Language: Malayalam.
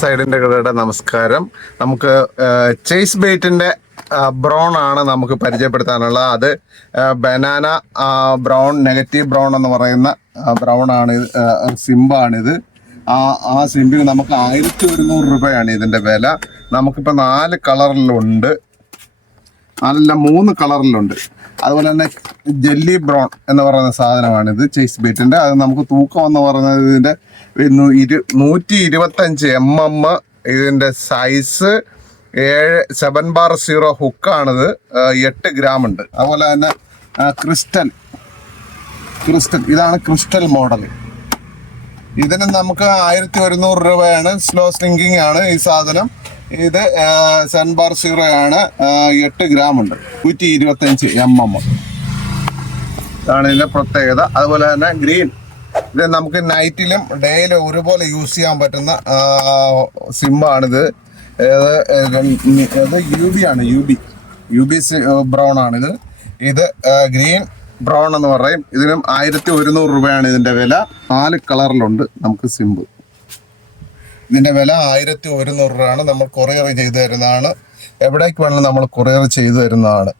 സൈഡിന്റെ കടയുടെ നമസ്കാരം. നമുക്ക് ചേസ് ബെയ്റ്റിന്റെ ബ്രൗൺ ആണ് നമുക്ക് പരിചയപ്പെടുത്താനുള്ളത്. അത് ബനാന ബ്രൗൺ, നെഗറ്റീവ് ബ്രൗൺ എന്ന് പറയുന്ന ബ്രൗൺ ആണ്, സിമ്പാണിത്. ആ സിമ്പിന് നമുക്ക് 1100 രൂപയാണ് ഇതിന്റെ വില. നമുക്കിപ്പോൾ 4 കളറിലുണ്ട്, 3 കളറിലുണ്ട്. അതുപോലെ തന്നെ ജെല്ലി ബ്രൗൺ എന്ന് പറയുന്ന സാധനമാണിത്, ചേസ് ബെയ്റ്റിന്റെ. അത് നമുക്ക് തൂക്കം എന്ന് പറയുന്നത് ഇതിന്റെ 125 mm. ഇതിന്റെ സൈസ് 7 ബാർ 0 ഹുക്കാണിത്. 8 ഗ്രാം ഉണ്ട്. അതുപോലെ തന്നെ ക്രിസ്റ്റൽ ഇതാണ് ക്രിസ്റ്റൽ മോഡൽ. ഇതിന് നമുക്ക് 1100 രൂപയാണ്. സ്ലോ സ്ലിങ്കിങ് ആണ് ഈ സാധനം. ഇത് 7 ബാർ 0 ആണ്. 8 ഗ്രാം ഉണ്ട്. 125 mm ഇതാണ് ഇതിന്റെ പ്രത്യേകത. അതുപോലെ തന്നെ ഗ്രീൻ, ഇത് നമുക്ക് നൈറ്റിലും ഡേയിലും ഒരുപോലെ യൂസ് ചെയ്യാൻ പറ്റുന്ന സിമ്പാണിത്. ഇത് യു ബി ബ്രൗൺ ആണിത്. ഇത് ഗ്രീൻ ബ്രൗൺ എന്ന് പറയും. ഇതിനും 1100 രൂപയാണ് ഇതിന്റെ വില. 4 കളറിലുണ്ട് നമുക്ക് സിമ്പ്. ഇതിന്റെ വില 1100 രൂപയാണ്. നമ്മൾ കൊറിയർ ചെയ്തു തരുന്നതാണ്. എവിടേക്ക് വേണമെങ്കിലും നമ്മൾ കൊറിയർ ചെയ്തു തരുന്നതാണ്.